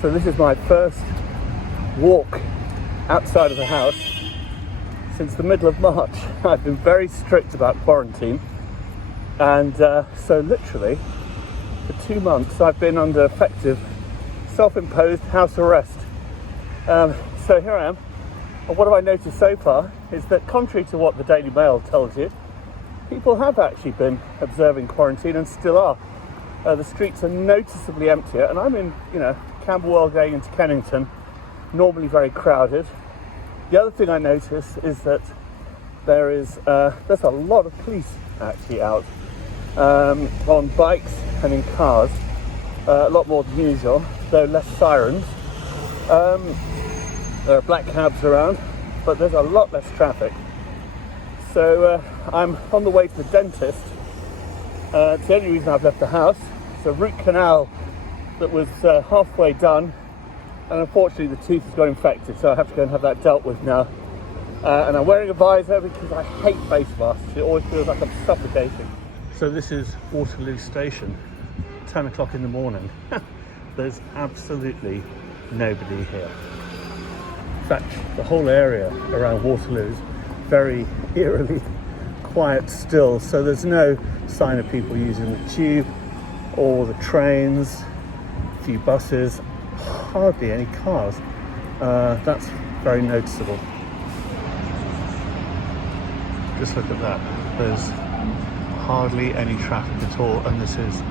So this is my first walk outside of the house since the middle of March. I've been very strict about quarantine, and so literally for 2 months I've been under effective self-imposed house arrest. So here I am, and what have I noticed so far is that, contrary to what the Daily Mail tells you, people have actually been observing quarantine and still are. The streets are noticeably emptier, and I'm in, Camberwell going into Kennington, normally very crowded. The other thing I notice is that there's a lot of police actually out on bikes and in cars, a lot more than usual, though less sirens. There are black cabs around, but there's a lot less traffic. So I'm on the way to the dentist. It's the only reason I've left the house. It's a root canal that was halfway done, and unfortunately the tooth has got infected, so I have to go and have that dealt with now. And I'm wearing a visor because I hate face masks. It always feels like I'm suffocating. So this is Waterloo Station, 10 o'clock in the morning. There's absolutely nobody here. In fact, the whole area around Waterloo is very eerily quiet still, so there's no sign of people using the tube or the trains, a few buses, hardly any cars. That's very noticeable. Just look at that. There's hardly any traffic at all, and this is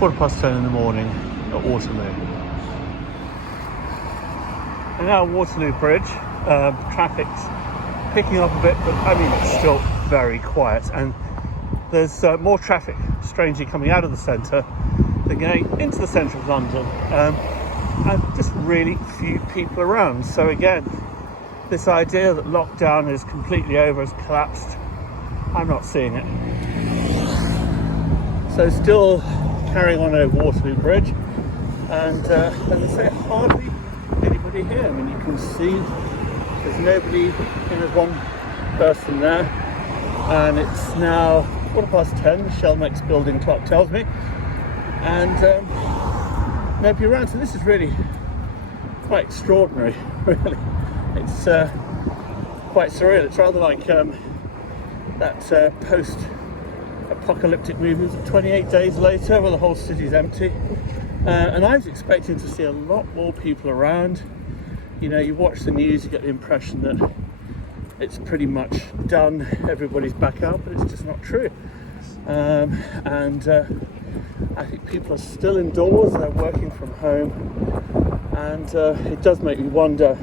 10:15 in the morning at Waterloo. And now Waterloo Bridge, traffic's picking up a bit, but I mean it's still very quiet, and there's more traffic strangely coming out of the centre than going into the centre of London, and just really few people around. So again, this idea that lockdown is completely over has collapsed. I'm not seeing it. So still carrying on over Waterloo Bridge, and as I say, hardly anybody here. I mean, you can see there's nobody. There's one person there, and it's now 10:15. The Shellmex building clock tells me, and nobody around. So this is really quite extraordinary. Really, it's quite surreal. It's rather like that post-apocalyptic movie, 28 Days Later, where the whole city's empty. And I was expecting to see a lot more people around. You watch the news, you get the impression that it's pretty much done, everybody's back out, but it's just not true. And I think people are still indoors, they're working from home, and it does make me wonder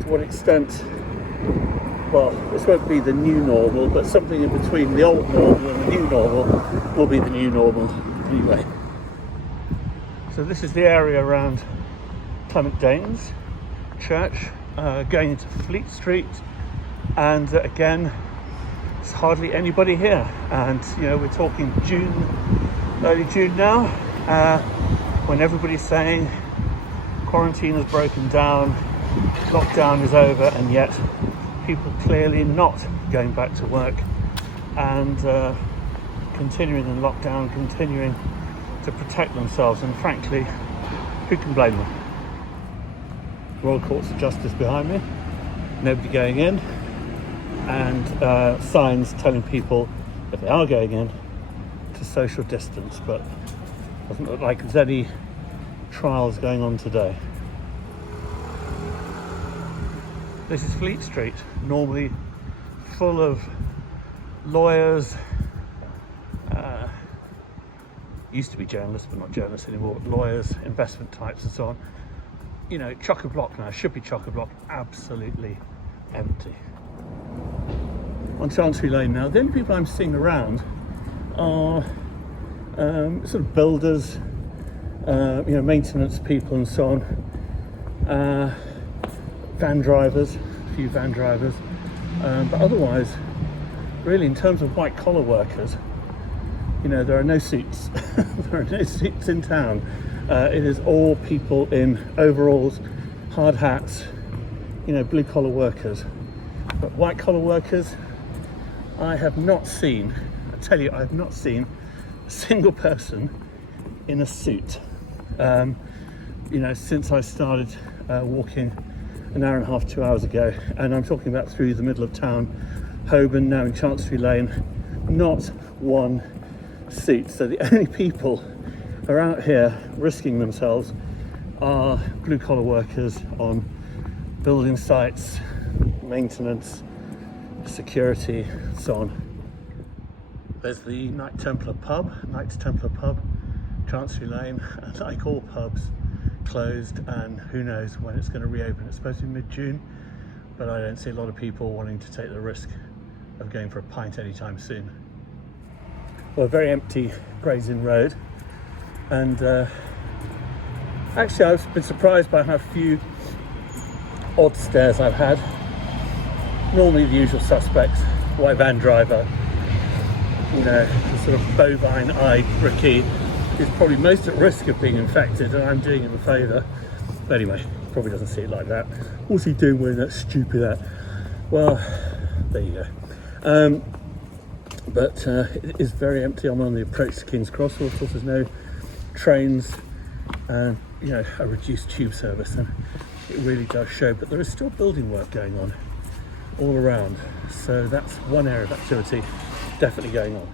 to what extent, well, this won't be the new normal, but something in between the old normal and the new normal will be the new normal anyway. So this is the area around Clement Danes Church, going into Fleet Street, and again, there's hardly anybody here. And we're talking June, early June now, when everybody's saying quarantine has broken down, lockdown is over, and yet people clearly not going back to work and continuing in lockdown, continuing to protect themselves. And frankly, who can blame them? Royal Courts of Justice behind me, nobody going in, and signs telling people that they are going in to social distance, but doesn't look like there's any trials going on today. This is Fleet Street, normally full of lawyers, used to be journalists, but not journalists anymore, lawyers, investment types and so on. Chock-a-block now, should be chock-a-block, absolutely empty. On Chancery Lane now, the only people I'm seeing around are sort of builders, maintenance people and so on, van drivers, a few van drivers, but otherwise, really, in terms of white collar workers, there are no suits. There are no suits in town. It is all people in overalls, hard hats, blue collar workers. But white collar workers, I have not seen, I tell you, I have not seen a single person in a suit. you know, since I started walking an hour and a half, 2 hours ago, and I'm talking about through the middle of town, Holborn, now in Chancery Lane, not one seat. So the only people who are out here risking themselves are blue collar workers on building sites, maintenance, security, so on. There's the Knights Templar pub, Chancery Lane, and like all pubs, closed, and who knows when it's going to reopen. It's supposed to be mid-June, but I don't see a lot of people wanting to take the risk of going for a pint anytime soon. Well, a very empty Gray's Inn Road, and actually I've been surprised by how few odd stares I've had. Normally the usual suspects, white van driver, you know, the sort of bovine-eyed brickie is probably most at risk of being infected, and I'm doing him a favour. But anyway, he probably doesn't see it like that. What's he doing wearing that stupid hat? Well, there you go. But it is very empty. I'm on the approach to King's Cross. Of course, there's no trains and, you know, a reduced tube service, and it really does show. But there is still building work going on all around, so that's one area of activity definitely going on.